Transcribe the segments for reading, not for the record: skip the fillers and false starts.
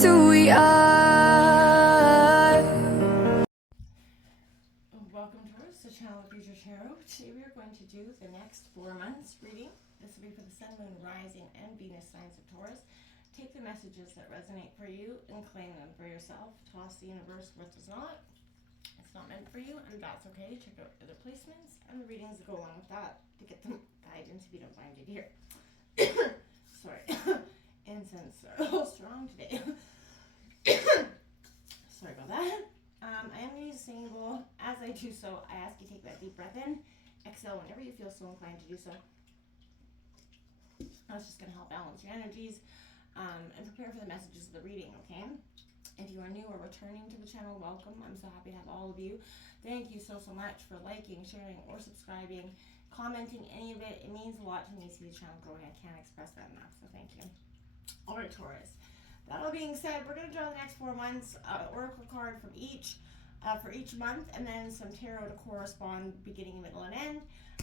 that's who we are. Welcome, Taurus, to Channel Future Tarot. Today we are going to do the next 4 months reading. This will be for the Sun, Moon, Rising, and Venus signs of Taurus. Take the messages that resonate for you and claim them for yourself. Toss the universe what does not. It's not meant for you, and that's okay. Check out other placements and the readings that go along with that to get the guidance if you don't find it here. Sorry. Incense are a little strong today. Sorry about that. I am going to use a singing bowl. As I do so, I ask you to take that deep breath in. Exhale whenever you feel so inclined to do so. That's just going to help balance your energies and prepare for the messages of the reading, okay? If you are new or returning to the channel, welcome. I'm so happy to have all of you. Thank you so much for liking, sharing, or subscribing, commenting, any of it. It means a lot to me to see the channel growing. I can't express that enough, so thank you. All right, Taurus. That all being said, we're going to draw the next 4 months, oracle card from each for each month, and then some tarot to correspond beginning, middle, and end,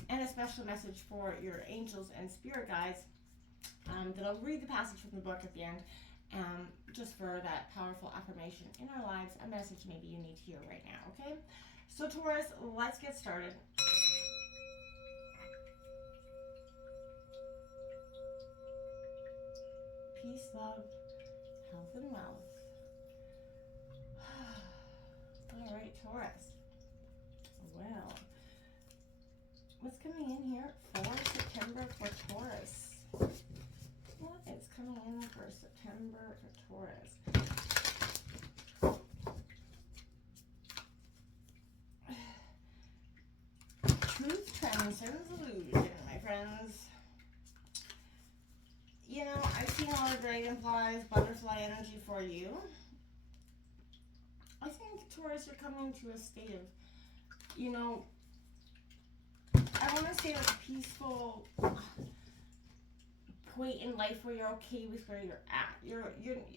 and a special message for your angels and spirit guides. That I'll read the passage from the book at the end, just for that powerful affirmation in our lives, a message maybe you need to hear right now, okay? So Taurus, let's get started. Peace, love, health, and wealth. All right, Taurus. Well, what's coming in here for September for Taurus? What is coming in for September for Taurus? Truth transcends illusion, my friends. You know, I've seen a lot of dragonflies, butterfly energy for you. I think, Taurus, you're coming to a state of, you know, I want to say like a peaceful point in life where you're okay with where you're at.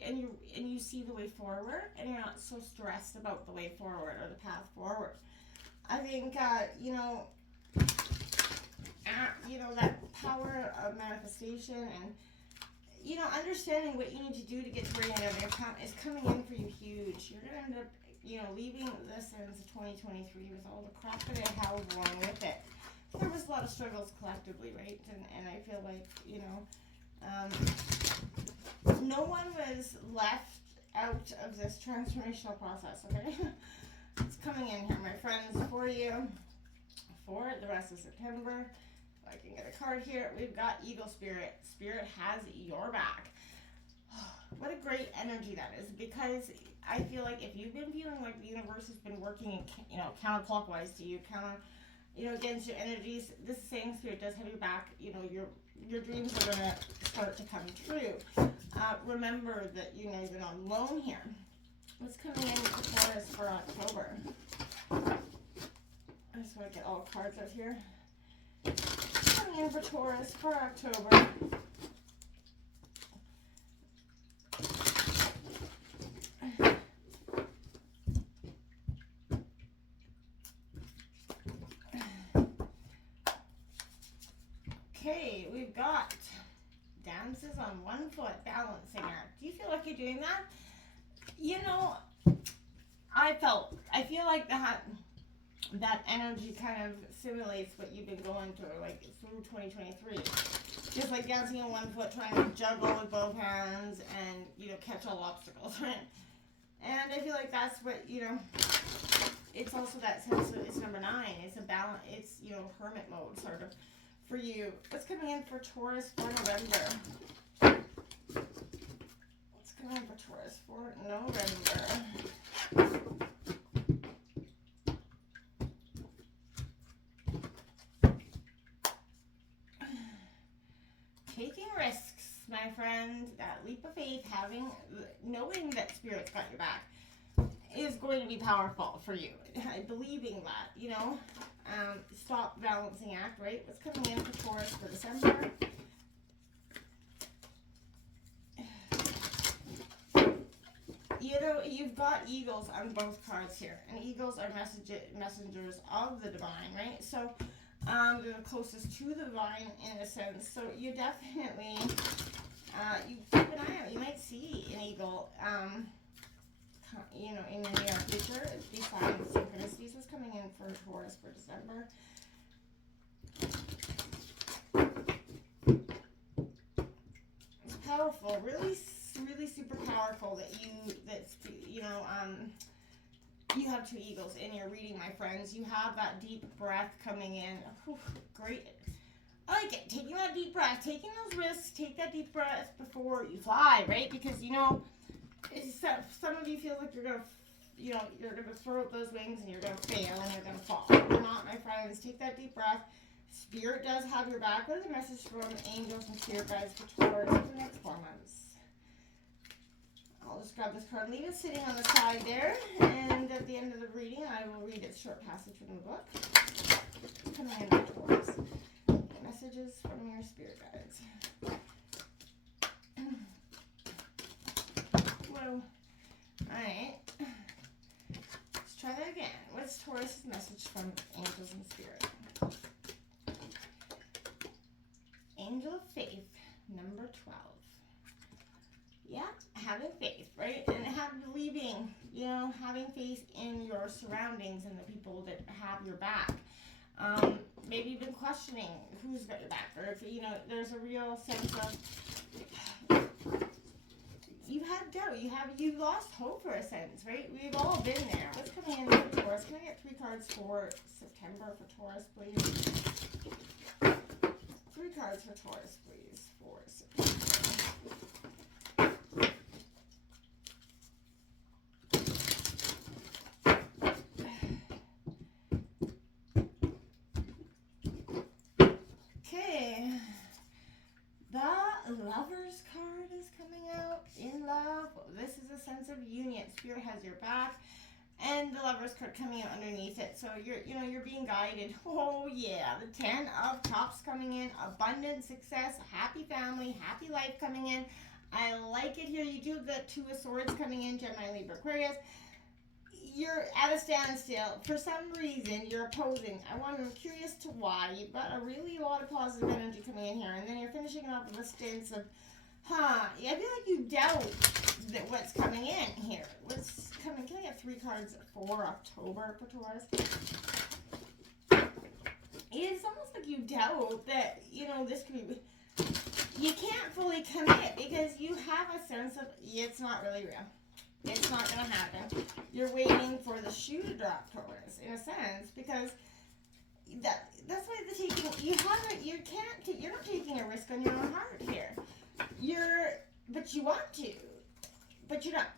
And you see the way forward, and you're not so stressed about the way forward or the path forward. I think that power of manifestation and understanding what you need to do to get to where you end up is coming in for you huge. You're gonna end up leaving this ends of 2023 with all the crap that it held along with it. There was a lot of struggles collectively, right? And I feel like no one was left out of this transformational process, okay? It's coming in here, my friends, for you for the rest of September. If I can get a card here, we've got Eagle Spirit. Spirit has your back. What a great energy that is, because I feel like if you've been feeling like the universe has been working, counterclockwise to you, against your energies, this same Spirit does have your back. Your dreams are going to start to come true. Remember that you're not alone here. What's coming in for Taurus for October? I just want to get all cards out here. Coming in for Taurus for October. Okay, we've got dances on one foot, balancing act. Do you feel like you're doing that? I feel like that energy kind of simulates what you've been going through, like through 2023. Just like dancing on one foot, trying to juggle with both hands and, catch all obstacles, right? And I feel like that's what, it's also that sense of, it's number 9. It's a balance, it's, hermit mode sort of for you. What's coming in for Taurus for November? What's coming in for Taurus for November? Taking risks, my friend, that leap of faith, knowing that Spirit's got your back is going to be powerful for you. Believing that, stop balancing act, right? What's coming in for Taurus for December? You've got eagles on both cards here, and eagles are messengers of the divine, right? So they're the closest to the divine in a sense. So you definitely You keep an eye out. You might see an eagle, you know, in the near future. Defining synchronicities is coming in for Taurus for December. It's powerful, really, really super powerful that you know, you have two eagles in your reading, my friends. You have that deep breath coming in. Whew, great. I like it. Taking that deep breath, taking those risks, take that deep breath before you fly, right? Because, you know, some of you feel like you're going to, you know, you're going to throw out those wings and you're going to fail and you're going to fall. You're not, my friends. Take that deep breath. Spirit does have your back. What is the message from angels and spirit guides for Taurus for the next 4 months? I'll just grab this card, leave it sitting on the side there, and at the end of the reading, I will read its short passage from the book. Coming in for Taurus. Messages from your spirit guides. Whoa. Alright. Let's try that again. What's Taurus's message from angels and spirit? Angel of Faith, number 12. Yeah, having faith, right? And believing, you know, having faith in your surroundings and the people that have your back. Maybe you've been questioning who's got your back, or if, you know, there's a real sense of you had doubt, you lost hope for a sense, right? We've all been there. What's coming in for Taurus? Can I get 3 cards for September for Taurus, please? 3 cards for Taurus, please, for September. Okay, the Lover's card is coming out. In love, this is a sense of union. Spirit has your back, and the Lover's card coming out underneath it. So you're being guided. Oh yeah, the 10 of Cups coming in. Abundance, success, happy family, happy life coming in. I like it here. You do have the 2 of Swords coming in. Gemini, Libra, Aquarius. You're at a standstill. For some reason, you're opposing. I'm curious to why. You've got a lot of positive energy coming in here. And then you're finishing off with a stance of, I feel like you doubt that what's coming in here. What's coming? Can I get 3 cards for October for Taurus? It's almost like you doubt that, you know, this could be... You can't fully commit because you have a sense of, it's not really real. It's not going to happen. You're waiting for the shoe to drop, Taurus, in a sense, because that's why the taking, you're not taking a risk on your own heart here. But you want to, but you're not.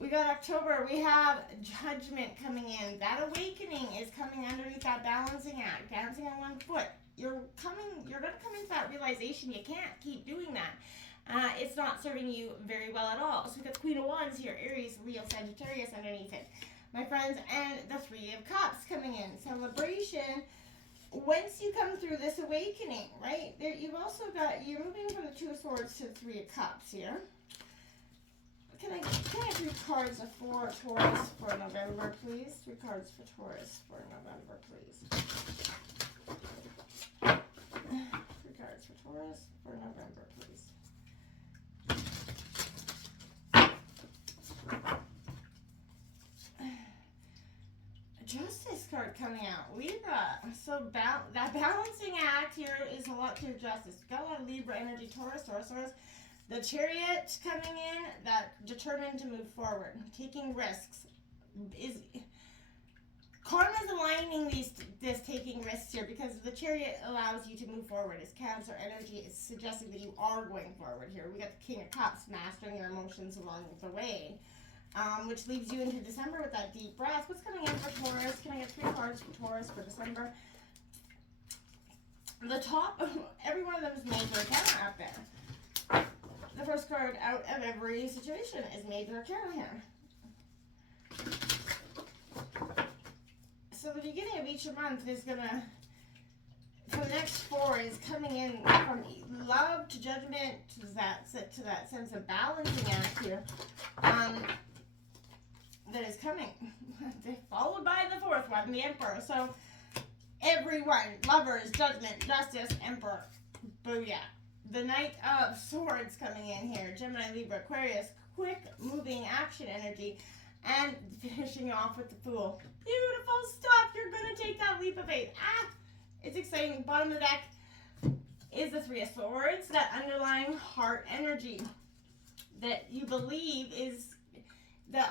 We got October, we have Judgment coming in. That awakening is coming underneath that balancing act, dancing on one foot. You're going to come into that realization you can't keep doing that. It's not serving you very well at all. So we got the Queen of Wands here, Aries, Leo, Sagittarius underneath it, my friends, and the 3 of Cups coming in. Celebration. Once you come through this awakening, right, there, you've also got, you're moving from the 2 of Swords to the 3 of Cups here. Can I get 3 cards for Taurus for November, please? 3 cards for Taurus for November, please. 3 cards for Taurus for November, please. Justice card coming out. Libra. So that balancing act here is a lot to justice. Got a lot of Libra energy. Taurus. The Chariot coming in, that determined to move forward. Taking risks. Karma's aligning this taking risks here because the Chariot allows you to move forward. It's Cancer energy. It's suggesting that you are going forward here. We got the King of Cups, mastering your emotions along the way, which leaves you into December with that deep breath. What's coming in for Taurus? Can I get 3 cards for Taurus for December? The top, every one of them is major arcana up there. The first card out of every situation is major arcana here. So the beginning of each month is gonna, for the next 4, is coming in from love to judgment to that sense of balancing act here. That is coming, followed by the 4th one, the Emperor. So every everyone. Lovers, Judgment, Justice, Emperor. Booyah. The Knight of Swords coming in here. Gemini, Libra, Aquarius. Quick moving action energy. And finishing off with the Fool. Beautiful stuff. You're going to take that leap of faith. It's exciting. Bottom of the deck is the Three of Swords. That underlying heart energy that you believe is the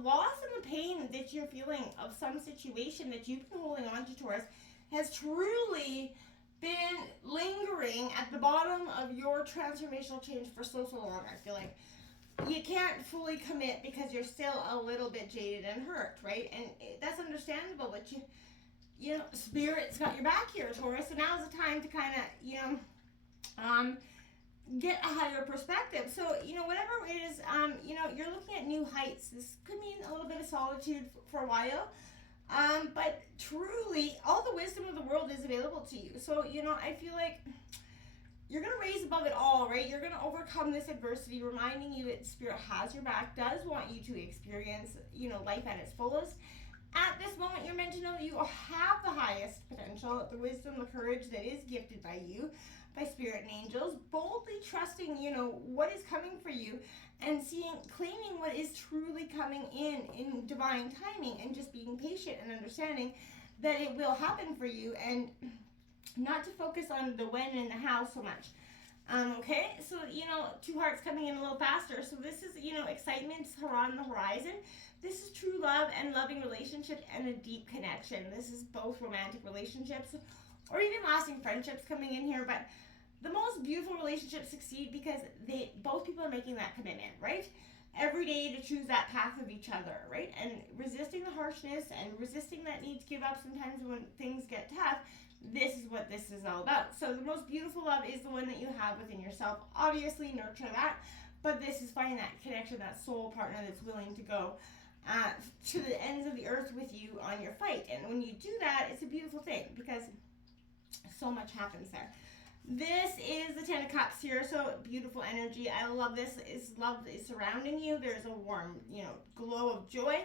loss and the pain that you're feeling of some situation that you've been holding on to, Taurus, has truly been lingering at the bottom of your transformational change for so long. I feel like you can't fully commit because you're still a little bit jaded and hurt, right? And that's understandable, but you know, Spirit's got your back here, Taurus, and now's the time to kind of, get a higher perspective. So, whatever it is, you're looking at new heights. This could mean a little bit of solitude for a while, but truly, all the wisdom of the world is available to you. So, I feel like you're going to raise above it all, right? You're going to overcome this adversity, reminding you that Spirit has your back, does want you to experience, life at its fullest. At this moment, you're meant to know that you have the highest potential, the wisdom, the courage that is gifted by you, by Spirit and angels, boldly trusting, what is coming for you, and claiming what is truly coming in divine timing, and just being patient and understanding that it will happen for you, and not to focus on the when and the how so much. Okay, so, two hearts coming in a little faster. So this is, excitement on the horizon. This is true love and loving relationships and a deep connection. This is both romantic relationships or even lasting friendships coming in here. But the most beautiful relationships succeed because both people are making that commitment, right? Every day to choose that path of each other, right? And resisting the harshness and resisting that need to give up sometimes when things get tough. This is what this is all about. So the most beautiful love is the one that you have within yourself. Obviously, nurture that. But this is finding that connection, that soul partner that's willing to go to the ends of the earth with you on your fight. And when you do that, it's a beautiful thing because so much happens there. This is the Ten of Cups here, so beautiful energy. I love this. Love is surrounding you. There's a warm, glow of joy.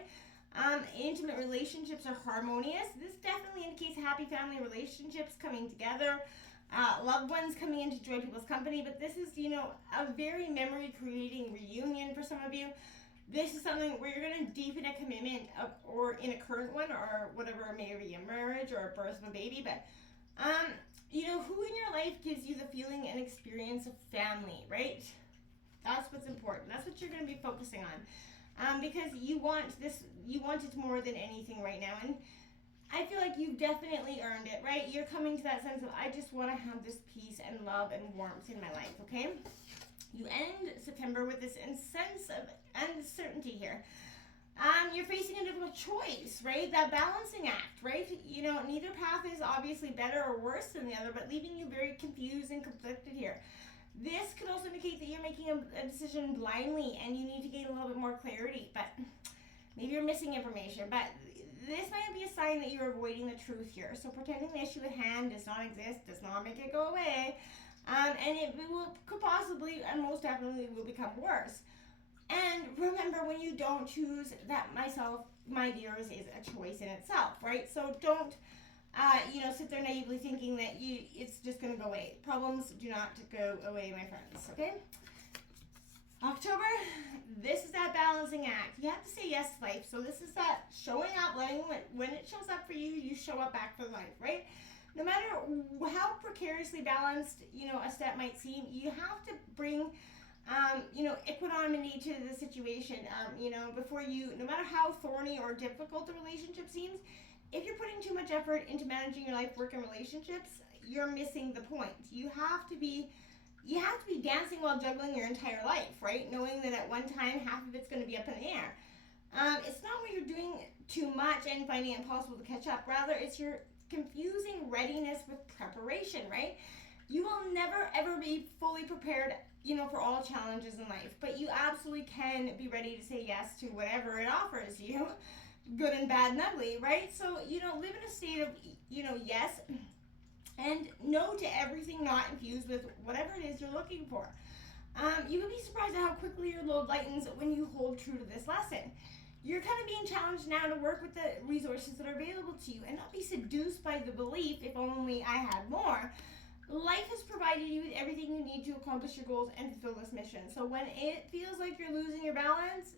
Intimate relationships are harmonious. This definitely indicates happy family relationships coming together. Loved ones coming in to enjoy people's company. But this is, a very memory-creating reunion for some of you. This is something where you're going to deepen a commitment or in a current one or whatever, maybe a marriage or a birth of a baby. But, who in your life gives you the feeling and experience of family, right? That's what's important. That's what you're going to be focusing on. Because you want it more than anything right now. And I feel like you've definitely earned it, right? You're coming to that sense of, I just want to have this peace and love and warmth in my life, okay? You end September with this sense of uncertainty here. You're facing a difficult choice, right? That balancing act, right? Neither path is obviously better or worse than the other, but leaving you very confused and conflicted here. This could also indicate that you're making a decision blindly and you need to gain a little bit more clarity, but maybe you're missing information. But this might be a sign that you're avoiding the truth here. So pretending the issue at hand does not exist, does not make it go away, and it could possibly and most definitely will become worse. And remember, when you don't choose, that my dears, is a choice in itself, right? So don't, sit there naively thinking that it's just going to go away. Problems do not go away, my friends, okay? October, this is that balancing act. You have to say yes to life. So this is that showing up, when it shows up for you, you show up back for life, right? No matter how precariously balanced, a step might seem, you have to bring equanimity to the situation, before no matter how thorny or difficult the relationship seems, if you're putting too much effort into managing your life, work, and relationships, you're missing the point. You have to be dancing while juggling your entire life, right? Knowing that at one time, half of it's going to be up in the air. It's not when you're doing too much and finding it impossible to catch up. Rather, it's your confusing readiness with preparation, right? You will never, ever be fully prepared, for all challenges in life. But you absolutely can be ready to say yes to whatever it offers you, good and bad and ugly, right? So, live in a state of, yes, and no to everything not infused with whatever it is you're looking for. You would be surprised at how quickly your load lightens when you hold true to this lesson. you're kind of being challenged now to work with the resources that are available to you and not be seduced by the belief, if only I had more. Life has provided you with everything you need to accomplish your goals and fulfill this mission. So when it feels like you're losing your balance,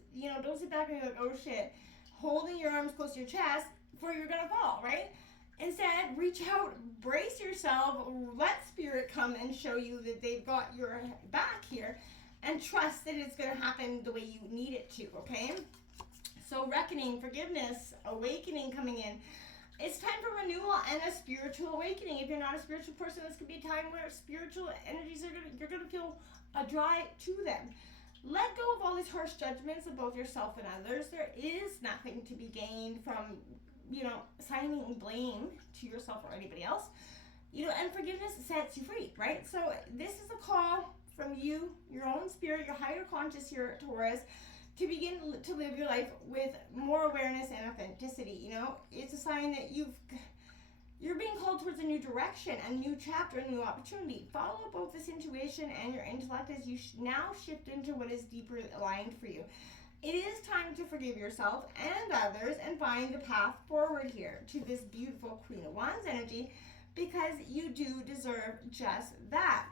don't sit back and be like, oh shit, holding your arms close to your chest, for you're gonna fall, right? Instead, reach out, brace yourself, let spirit come and show you that they've got your back here, and trust that it's gonna happen the way you need it to, okay? So reckoning, forgiveness, awakening coming in. It's time for renewal and a spiritual awakening. If you're not a spiritual person, this could be a time where spiritual energies you're gonna feel a dry to them. Let go of all these harsh judgments of both yourself and others. There is nothing to be gained from, assigning blame to yourself or anybody else. And forgiveness sets you free, right? So this is a call from you, your own spirit, your higher conscious here, Taurus, to begin to live your life with more awareness and authenticity. It's a sign that you're being called towards a new direction, a new chapter, a new opportunity. Follow both this intuition and your intellect as you now shift into what is deeper aligned for you. It is time to forgive yourself and others and find the path forward here to this beautiful Queen of Wands energy, because you do deserve just that.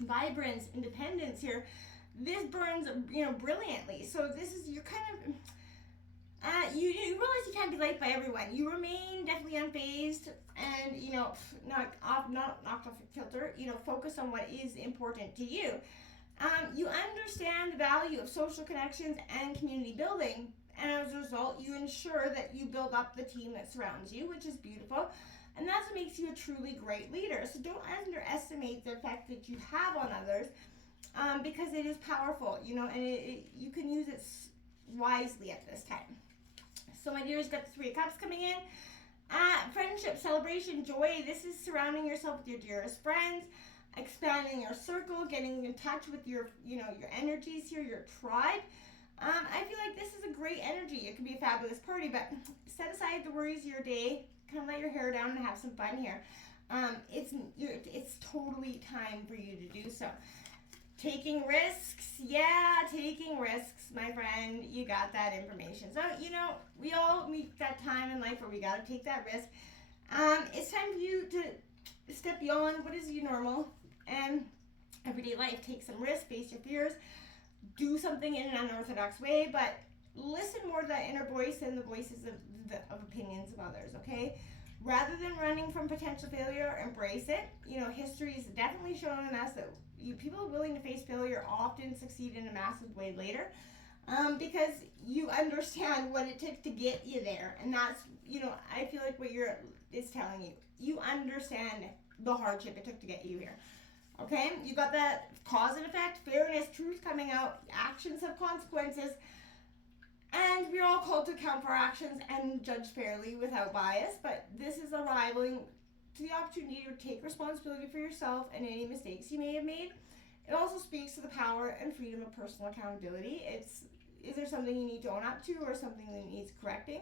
Vibrance, independence here. This burns, brilliantly. So this is, you're kind of, you realize you can't be liked by everyone. You remain definitely unfazed and, not knocked off your kilter. Focus on what is important to you. You understand the value of social connections and community building, and as a result, you ensure that you build up the team that surrounds you, which is beautiful. And that's what makes you a truly great leader. So don't underestimate the effect that you have on others, because it is powerful, and you can use it wisely at this time. So my dears, got the Three of Cups coming in. Friendship, celebration, joy. This is surrounding yourself with your dearest friends, expanding your circle, getting in touch with your energies here, your tribe. I feel like this is a great energy. It could be a fabulous party, but set aside the worries of your day, kind of let your hair down and have some fun here. It's totally time for you to do so. Taking risks, taking risks, my friend. You got that information. So, we all meet that time in life where we got to take that risk. It's time for you to step beyond what is your normal and everyday life. Take some risks, face your fears, do something in an unorthodox way, but listen more to that inner voice and the voices of opinions of others, okay? Rather than running from potential failure, embrace it. History has definitely shown us that people willing to face failure often succeed in a massive way later, because you understand what it took to get you there. And that's, I feel like what it's telling you. You understand the hardship it took to get you here. Okay? You got that cause and effect, fairness, truth coming out, actions have consequences, and we're all called to account for our actions and judge fairly without bias, but this is arriving to the opportunity to take responsibility for yourself and any mistakes you may have made. It also speaks to the power and freedom of personal accountability. Is there something you need to own up to or something that needs correcting?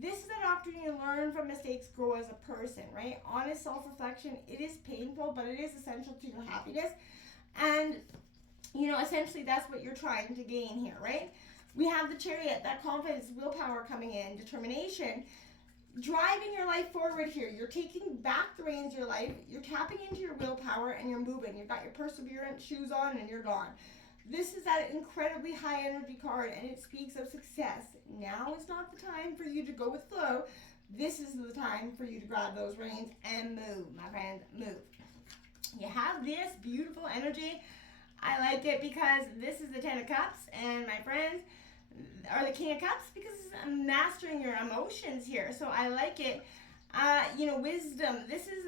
This is an opportunity to learn from mistakes, grow as a person, right? Honest self-reflection, it is painful, but it is essential to your happiness. And, essentially that's what you're trying to gain here, right? We have the Chariot, that confidence, willpower coming in, determination, driving your life forward here. You're taking back the reins of your life. You're tapping into your willpower and you're moving. You've got your perseverance shoes on and you're gone. This is that incredibly high energy card, and it speaks of success. Now is not the time for you to go with flow. This is the time for you to grab those reins and move, my friend, move. You have this beautiful energy. I like it because this is the Ten of Cups, and my friends, are the King of Cups, because I'm mastering your emotions here. So I like it. Wisdom. This is,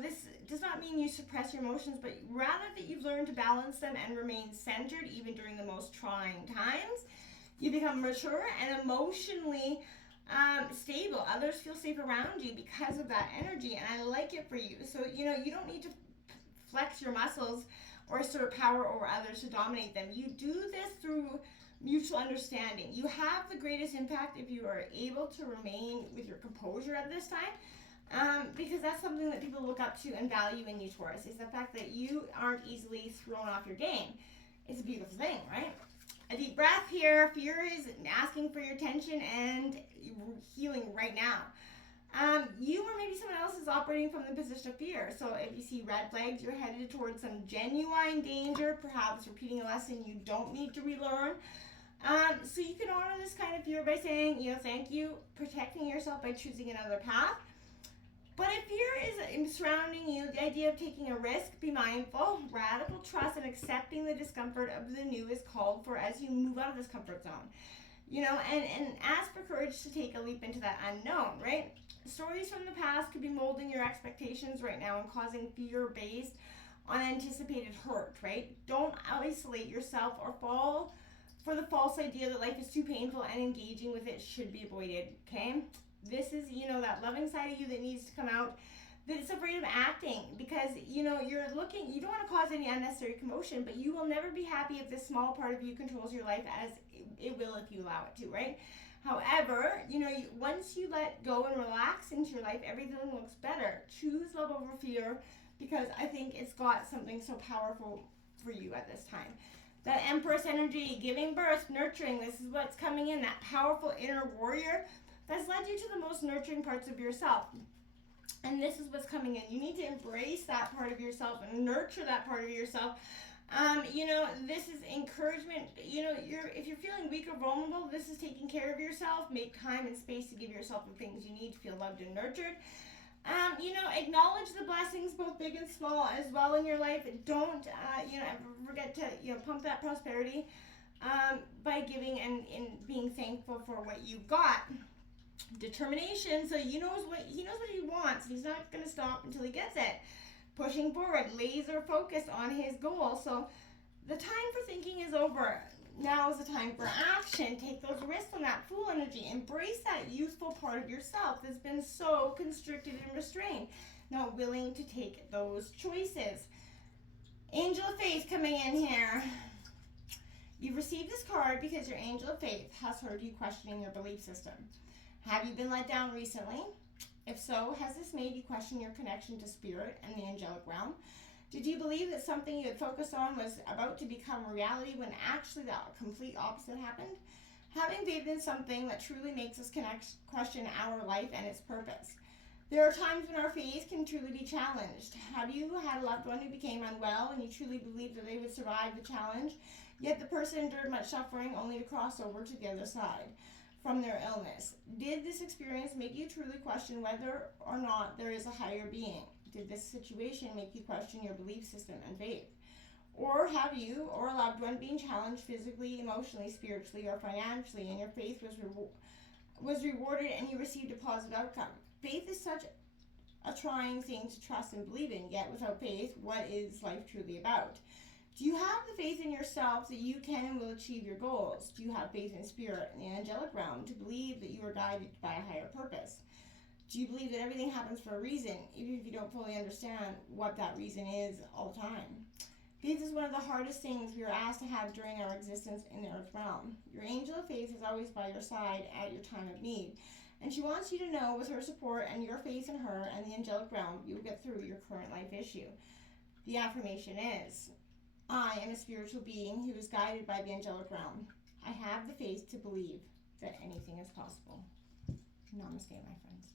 this does not mean you suppress your emotions, but rather that you've learned to balance them and remain centered even during the most trying times. You become mature and emotionally stable. Others feel safe around you because of that energy, and I like it for you. So, you don't need to flex your muscles or assert power over others to dominate them. You do this through mutual understanding. You have the greatest impact if you are able to remain with your composure at this time, because that's something that people look up to and value in you, Taurus, is the fact that you aren't easily thrown off your game. It's a beautiful thing, right? A deep breath here. Fear is asking for your attention and healing right now. You or maybe someone else is operating from the position of fear. So if you see red flags, you're headed towards some genuine danger, perhaps repeating a lesson you don't need to relearn. So you can honor this kind of fear by saying, thank you, protecting yourself by choosing another path. But if fear is surrounding you, the idea of taking a risk, be mindful, radical trust, and accepting the discomfort of the new is called for as you move out of this comfort zone. And ask for courage to take a leap into that unknown, right? Stories from the past could be molding your expectations right now and causing fear based on anticipated hurt, right? Don't isolate yourself or fall for the false idea that life is too painful and engaging with it should be avoided, okay? This is, that loving side of you that needs to come out, that is afraid of acting because, you don't want to cause any unnecessary commotion, but you will never be happy if this small part of you controls your life as it will if you allow it to, right? However, once you let go and relax into your life, everything looks better. Choose love over fear because I think it's got something so powerful for you at this time. That Empress energy, giving birth, nurturing, this is what's coming in, that powerful inner warrior that's led you to the most nurturing parts of yourself. And this is what's coming in. You need to embrace that part of yourself and nurture that part of yourself. This is encouragement. If you're feeling weak or vulnerable, this is taking care of yourself. Make time and space to give yourself the things you need to feel loved and nurtured. Acknowledge the blessings, both big and small, as well in your life. Don't, ever forget to, pump that prosperity by giving and being thankful for what you've got. Determination, so he knows what he wants. He's not going to stop until he gets it. Pushing forward, laser focus on his goal. So the time for thinking is over. Now is the time for action. Take those risks on that Fool energy. Embrace that youthful part of yourself that's been so constricted and restrained. Not willing to take those choices. Angel of Faith coming in here. You've received this card because your Angel of Faith has heard you questioning your belief system. Have you been let down recently? If so, has this made you question your connection to spirit and the angelic realm? Did you believe that something you had focused on was about to become a reality when actually the complete opposite happened? Having faith in something that truly makes us question our life and its purpose. There are times when our faith can truly be challenged. Have you had a loved one who became unwell and you truly believed that they would survive the challenge, yet the person endured much suffering only to cross over to the other side from their illness? Did this experience make you truly question whether or not there is a higher being? Did this situation make you question your belief system and faith? Or have you or a loved one been challenged physically, emotionally, spiritually, or financially, and your faith was rewarded and you received a positive outcome? Faith is such a trying thing to trust and believe in, yet without faith, what is life truly about? Do you have the faith in yourself that you can and will achieve your goals? Do you have faith in spirit and the angelic realm to believe that you are guided by a higher purpose? Do you believe that everything happens for a reason, even if you don't fully understand what that reason is all the time? Faith is one of the hardest things we are asked to have during our existence in the earth realm. Your angel of faith is always by your side at your time of need, and she wants you to know with her support and your faith in her and the angelic realm, you will get through your current life issue. The affirmation is, I am a spiritual being who is guided by the angelic realm. I have the faith to believe that anything is possible. Namaste, my friends.